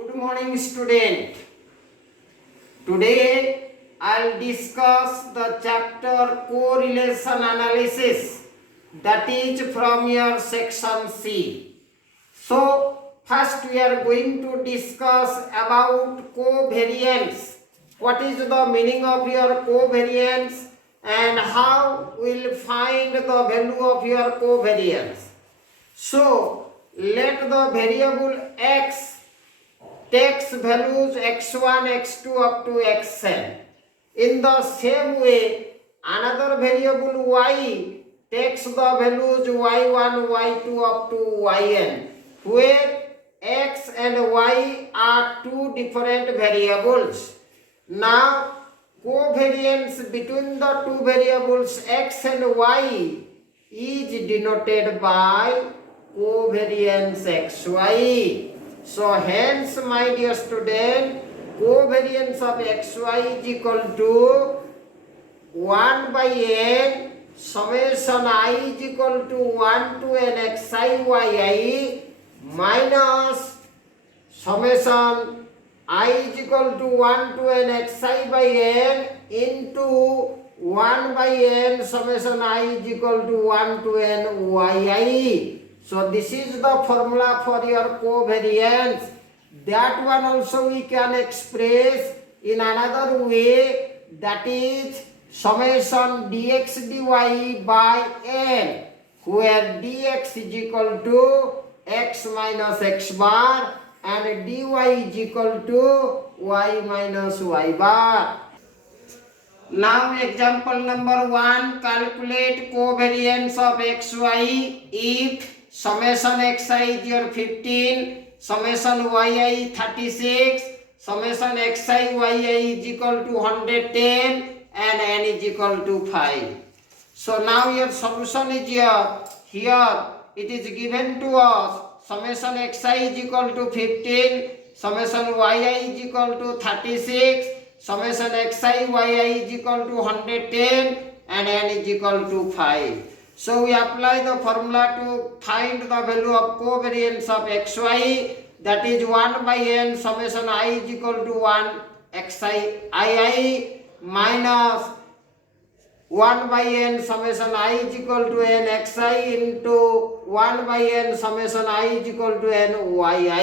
Good morning, student. Today I'll discuss the chapter correlation analysis, that is from your section C. So first we are going to discuss about covariance. What is the meaning of your covariance and how we'll find the value of your covariance. So let the variable x takes values x1, x2 up to xn. In the same way, another variable y takes the values y1, y2 up to yn, where x and y are two different variables. Now, covariance between the two variables x and y is denoted by covariance xy. So hence, my dear student, covariance of xy is equal to 1 by n summation I is equal to 1 to n xi yi minus summation I is equal to 1 to n xi by n into 1 by n summation I is equal to 1 to n yi. So this is the formula for your covariance. That one also we can express in another way, that is summation dx dy by n, where dx is equal to x minus x bar and dy is equal to y minus y bar. Now example number 1, calculate covariance of xy if summation xi is your 15, summation yi 36, summation xi yi is equal to 110 and n is equal to 5. So now your solution is here it is given to us summation xi is equal to 15, summation yi is equal to 36, summation xi yi is equal to 110 and n is equal to 5. So we apply the formula to find the value of covariance of xy, that is 1 by n summation I is equal to 1 xi ii minus 1 by n summation I is equal to n xi into 1 by n summation I is equal to n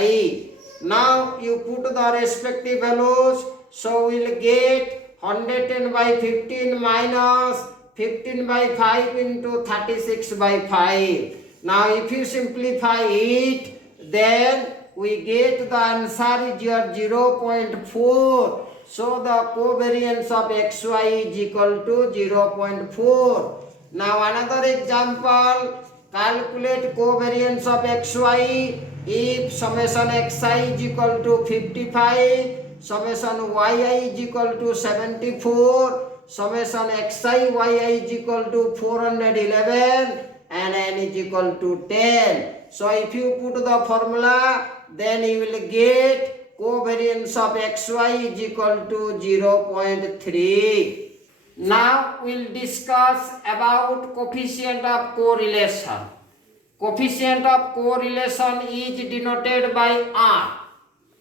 yi. Now you put the respective values, so we will get 110 by 15 minus 15 by 5 into 36 by 5. Now if you simplify it, then we get the answer is your 0.4. So the covariance of xy is equal to 0.4. Now another example, calculate covariance of xy if summation xi is equal to 55, summation yi is equal to 74, summation xi yi is equal to 411 and n is equal to 10. So if you put the formula, then you will get covariance of xy is equal to 0.3. Now we'll discuss about coefficient of correlation. Coefficient of correlation is denoted by r.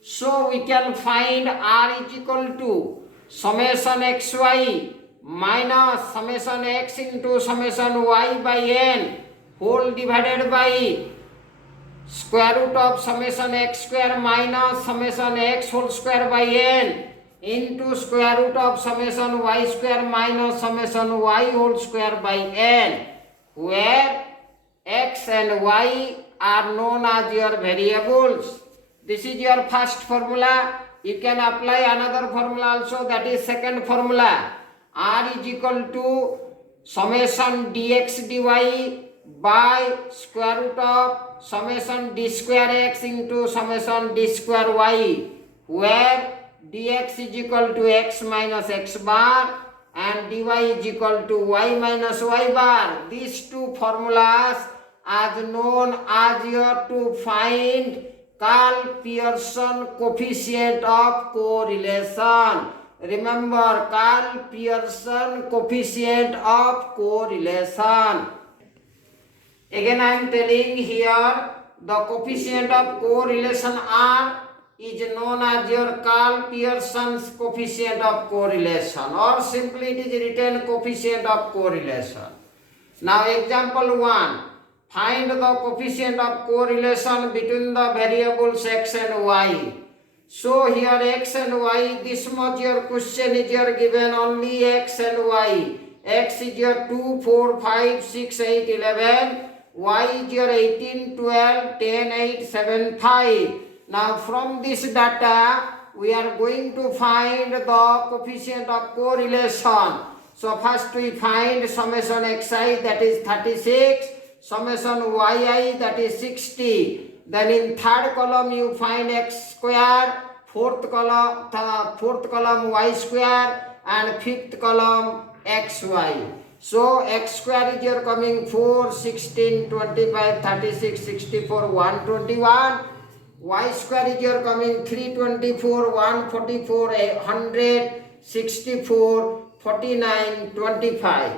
So we can find r is equal to summation xy minus summation x into summation y by n whole divided by square root of summation x square minus summation x whole square by n into square root of summation y square minus summation y whole square by n, where x and y are known as your variables. This is your first formula. You can apply another formula also, that is second formula. R is equal to summation dx dy by square root of summation d square x into summation d square y, where dx is equal to x minus x bar and dy is equal to y minus y bar. These two formulas are known as your to find Karl-Pearson coefficient of correlation. Remember, Karl-Pearson coefficient of correlation. Again I am telling here the coefficient of correlation are is known as your Carl Pearson's coefficient of correlation, or simply it is written coefficient of correlation. Now example 1. Find the coefficient of correlation between the variables x and y. So here x and y, this much your question is your given only x and y. X is your 2, 4, 5, 6, 8, 11. Y is your 18, 12, 10, 8, 7, 5. Now from this data, we are going to find the coefficient of correlation. So first we find summation xi, that is 36, summation yi, that is 60. Then in third column you find x square, fourth column y square, and fifth column xy. So x square is your coming 4, 16, 25, 36, 64, 121. Y square is your coming 324, 144, 100, 64, 49, 25.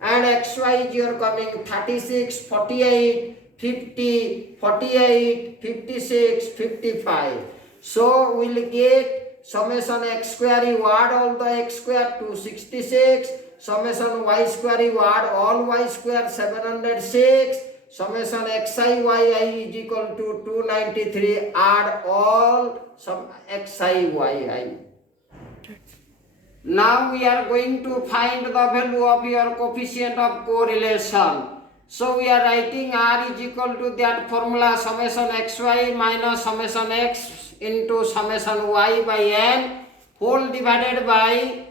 And xy is your coming 36, 48, 50, 48, 56, 55. So we will get summation x square, you add all the x square, 266. Summation y square, you add all y square, 706. Summation xi yi is equal to 293. Add all some xi yi. Now we are going to find the value of your coefficient of correlation. So we are writing r is equal to that formula, summation xy minus summation x into summation y by n, whole divided by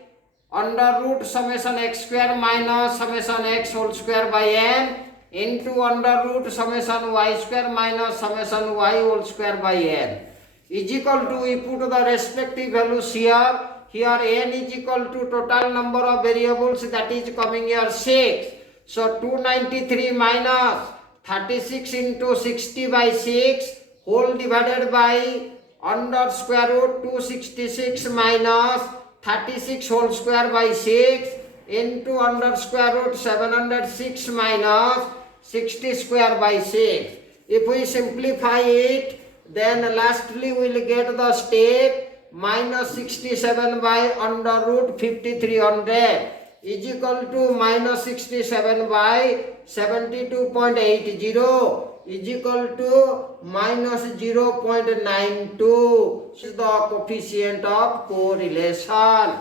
under root summation x square minus summation x whole square by n into under root summation y square minus summation y whole square by n is equal to, we put the respective values here. Here n is equal to total number of variables, that is coming here 6. So 293 minus 36 into 60 by 6 whole divided by under square root 266 minus 36 whole square by 6 into under square root 706 minus 60 square by 6. If we simplify it, then lastly we will get the step minus 67 by under root 5300 is equal to minus 67 by 72.80 is equal to minus 0.92. This is the coefficient of correlation.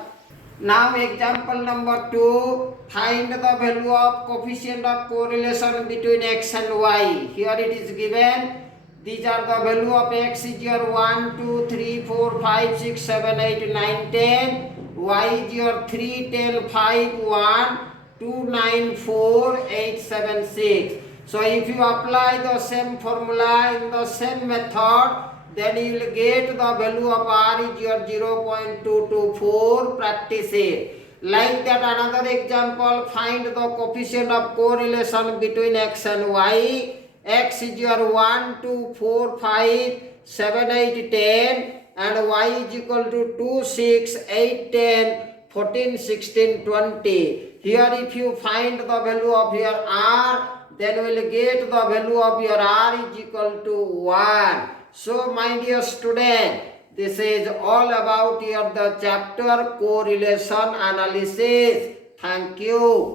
Now example number 2, find the value of coefficient of correlation between x and y. Here it is given. These are the value of x is your 1, 2, 3, 4, 5, 6, 7, 8, 9, 10. Y is your 3, 10, 5, 1, 2, 9, 4, 8, 7, 6. So if you apply the same formula in the same method, then you will get the value of r is your 0.224. Practice it. Like that, another example, find the coefficient of correlation between x and y. X is your 1, 2, 4, 5, 7, 8, 10, and y is equal to 2, 6, 8, 10, 14, 16, 20. Here if you find the value of your r, then we will get the value of your r is equal to 1. So my dear student, this is all about your the chapter correlation analysis. Thank you.